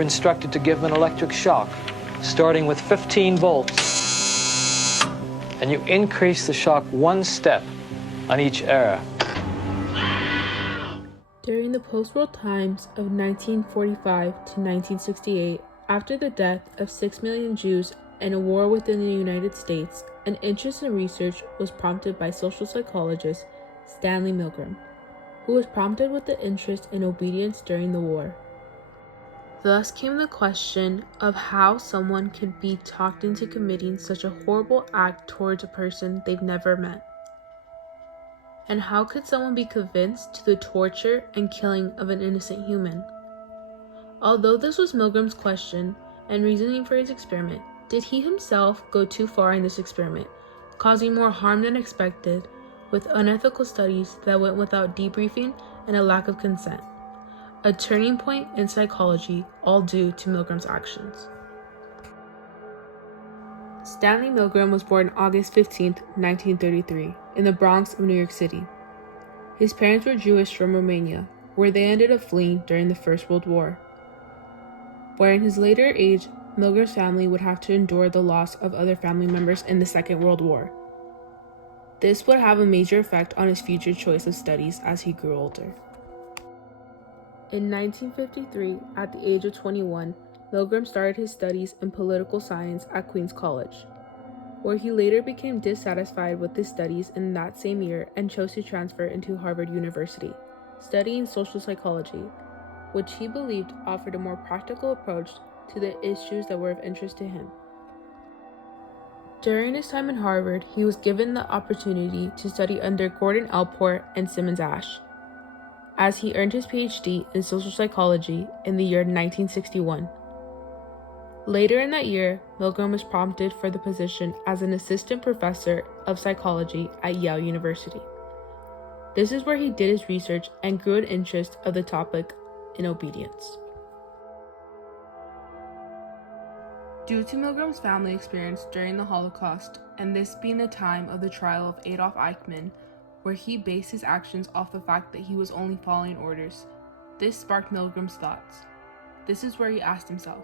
were instructed to give him an electric shock, starting with 15 volts. And you increase the shock 1 step on each era. During the post-war times of 1945 to 1968, after the death of 6 million Jews and a war within the United States, an interest in research was prompted by social psychologist Stanley Milgram, who was prompted with the interest in obedience during the war. Thus came the question of how someone could be talked into committing such a horrible act towards a person they've never met. And how could someone be convinced to the torture and killing of an innocent human? Although this was Milgram's question and reasoning for his experiment, did he himself go too far in this experiment, causing more harm than expected, with unethical studies that went without debriefing and a lack of consent? A turning point in psychology, all due to Milgram's actions. Stanley Milgram was born August 15, 1933, in the Bronx of New York City. His parents were Jewish from Romania, where they ended up fleeing during the First World War. Where in his later age, Milgram's family would have to endure the loss of other family members in the Second World War. This would have a major effect on his future choice of studies as he grew older. In 1953, at the age of 21, Milgram started his studies in political science at Queens College, where he later became dissatisfied with his studies in that same year and chose to transfer into Harvard University, studying social psychology, which he believed offered a more practical approach to the issues that were of interest to him. During his time in Harvard, he was given the opportunity to study under Gordon Allport and Simmons Ash, as he earned his PhD in social psychology in the year 1961. Later in that year, Milgram was prompted for the position as an assistant professor of psychology at Yale University. This is where he did his research and grew an interest of the topic in obedience. Due to Milgram's family experience during the Holocaust, and this being the time of the trial of Adolf Eichmann, where he based his actions off the fact that he was only following orders, this sparked Milgram's thoughts. This is where he asked himself,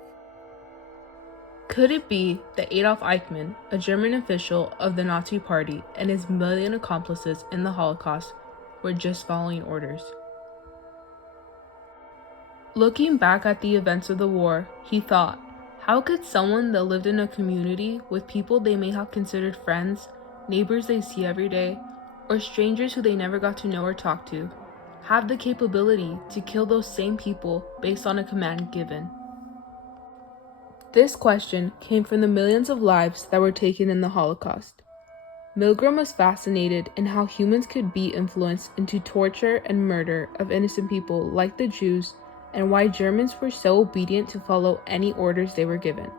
could it be that Adolf Eichmann, a German official of the Nazi Party, and his million accomplices in the Holocaust were just following orders? Looking back at the events of the war, he thought, how could someone that lived in a community with people they may have considered friends, neighbors they see every day, or strangers who they never got to know or talk to, have the capability to kill those same people based on a command given? This question came from the millions of lives that were taken in the Holocaust. Milgram was fascinated in how humans could be influenced into torture and murder of innocent people like the Jews, and why Germans were so obedient to follow any orders they were given.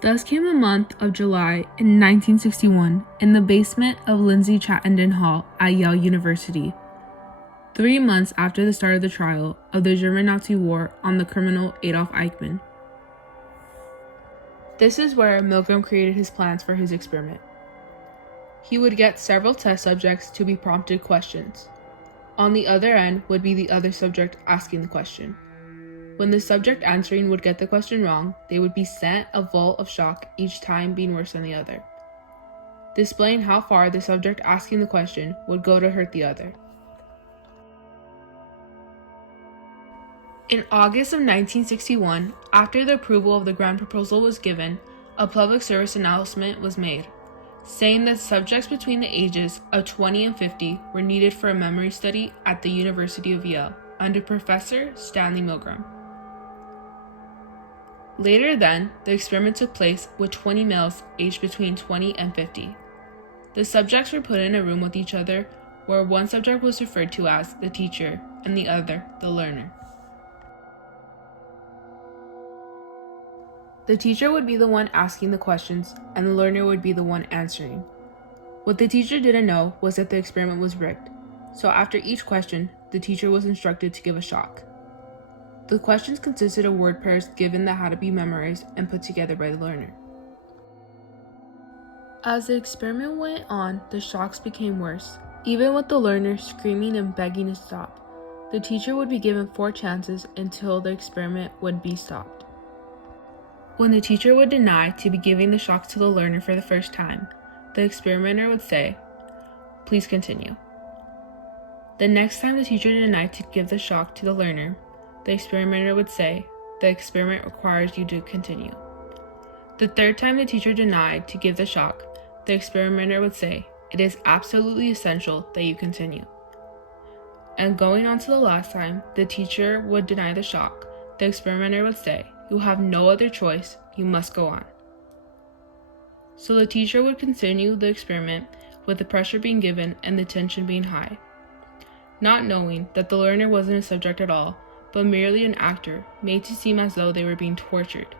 Thus came the month of July in 1961 in the basement of Lindsay Chattenden Hall at Yale University, 3 months after the start of the trial of the German Nazi war on the criminal Adolf Eichmann. This is where Milgram created his plans for his experiment. He would get several test subjects to be prompted questions. On the other end would be the other subject asking the question. When the subject answering would get the question wrong, they would be sent a volt of shock, each time being worse than the other, displaying how far the subject asking the question would go to hurt the other. In August of 1961, after the approval of the grant proposal was given, a public service announcement was made, saying that subjects between the ages of 20 and 50 were needed for a memory study at the University of Yale under Professor Stanley Milgram. Later then, the experiment took place with 20 males aged between 20 and 50. The subjects were put in a room with each other, where one subject was referred to as the teacher and the other the learner. The teacher would be the one asking the questions, and the learner would be the one answering. What the teacher didn't know was that the experiment was rigged, so after each question, the teacher was instructed to give a shock. The questions consisted of word pairs given that had to be memorized and put together by the learner. As the experiment went on, the shocks became worse, even with the learner screaming and begging to stop. The teacher would be given 4 chances until the experiment would be stopped. When the teacher would deny to be giving the shock to the learner for the first time, the experimenter would say, "Please continue." The next time the teacher denied to give the shock to the learner, the experimenter would say, "The experiment requires you to continue." The third time the teacher denied to give the shock, the experimenter would say, "It is absolutely essential that you continue." And going on to the last time, the teacher would deny the shock, the experimenter would say, "You have no other choice, you must go on." So the teacher would continue the experiment with the pressure being given and the tension being high, not knowing that the learner wasn't a subject at all, but merely an actor made to seem as though they were being tortured.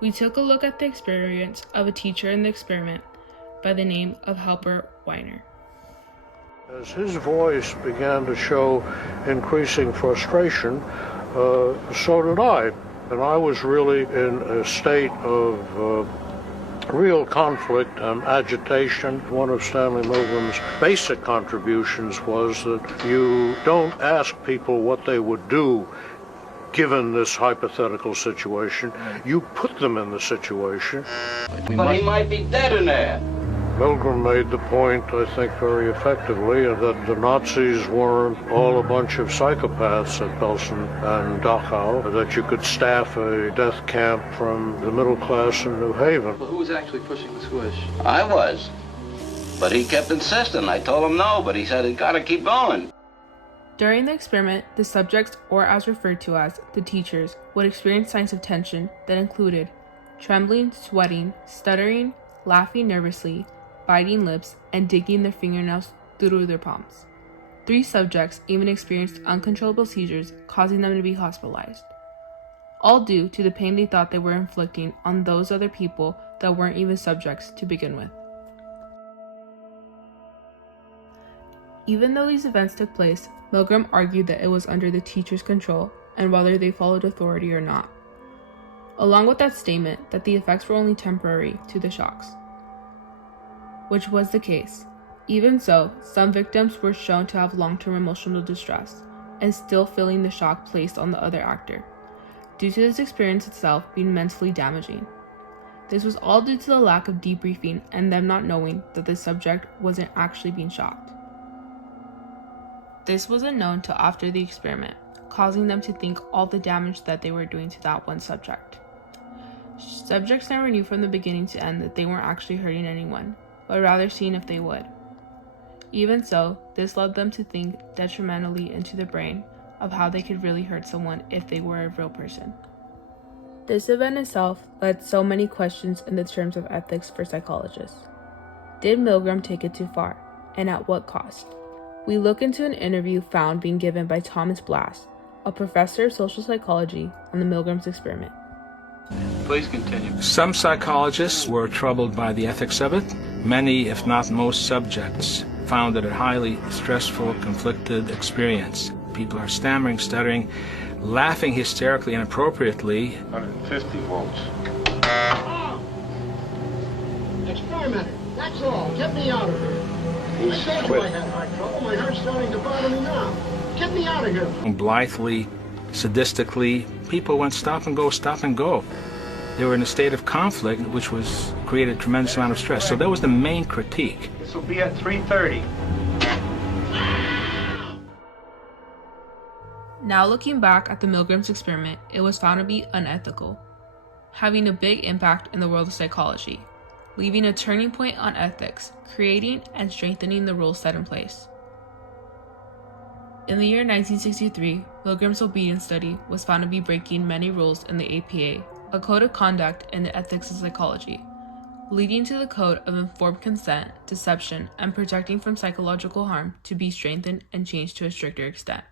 We took a look at the experience of a teacher in the experiment by the name of Halper Weiner. As his voice began to show increasing frustration, so did I. And I was really in a state of real conflict and agitation. One of Stanley Milgram's basic contributions was that you don't ask people what they would do given this hypothetical situation. You put them in the situation. But he might be dead in there. Milgram made the point, I think very effectively, that the Nazis weren't all a bunch of psychopaths at Belsen and Dachau, that you could staff a death camp from the middle class in New Haven. Well, who was actually pushing the switch? I was. But he kept insisting. I told him no, but he said it gotta keep going. During the experiment, the subjects, or as referred to as the teachers, would experience signs of tension that included trembling, sweating, stuttering, laughing nervously, biting lips, and digging their fingernails through their palms. 3 subjects even experienced uncontrollable seizures, causing them to be hospitalized, all due to the pain they thought they were inflicting on those other people that weren't even subjects to begin with. Even though these events took place, Milgram argued that it was under the teacher's control and whether they followed authority or not, along with that statement that the effects were only temporary to the shocks, which was the case. Even so, some victims were shown to have long-term emotional distress and still feeling the shock placed on the other actor, due to this experience itself being mentally damaging. This was all due to the lack of debriefing and them not knowing that the subject wasn't actually being shocked. This wasn't known till after the experiment, causing them to think all the damage that they were doing to that one subject. Subjects never knew from the beginning to end that they weren't actually hurting anyone, but rather seeing if they would. Even so, this led them to think detrimentally into the brain of how they could really hurt someone if they were a real person. This event itself led so many questions in the terms of ethics for psychologists. Did Milgram take it too far, and at what cost? We look into an interview found being given by Thomas Blass, a professor of social psychology, on the Milgram's experiment. Please continue. Some psychologists were troubled by the ethics of it. Many, if not most subjects, found it a highly stressful, conflicted experience. People are stammering, stuttering, laughing hysterically and inappropriately. 150 volts. Experimenter, that's all. Get me out of here. I told you I had heart trouble. My heart's starting to bother me now. Get me out of here. Blithely, sadistically, people went stop and go, stop and go. They were in a state of conflict, which created a tremendous amount of stress. So that was the main critique. This will be at 3:30. Now looking back at the Milgram's experiment, it was found to be unethical, having a big impact in the world of psychology, leaving a turning point on ethics, creating and strengthening the rules set in place. In the year 1963, Milgram's obedience study was found to be breaking many rules in the APA, a code of conduct in the ethics of psychology, leading to the code of informed consent, deception, and protecting from psychological harm to be strengthened and changed to a stricter extent,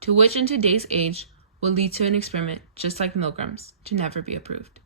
to which in today's age would lead to an experiment just like Milgram's to never be approved.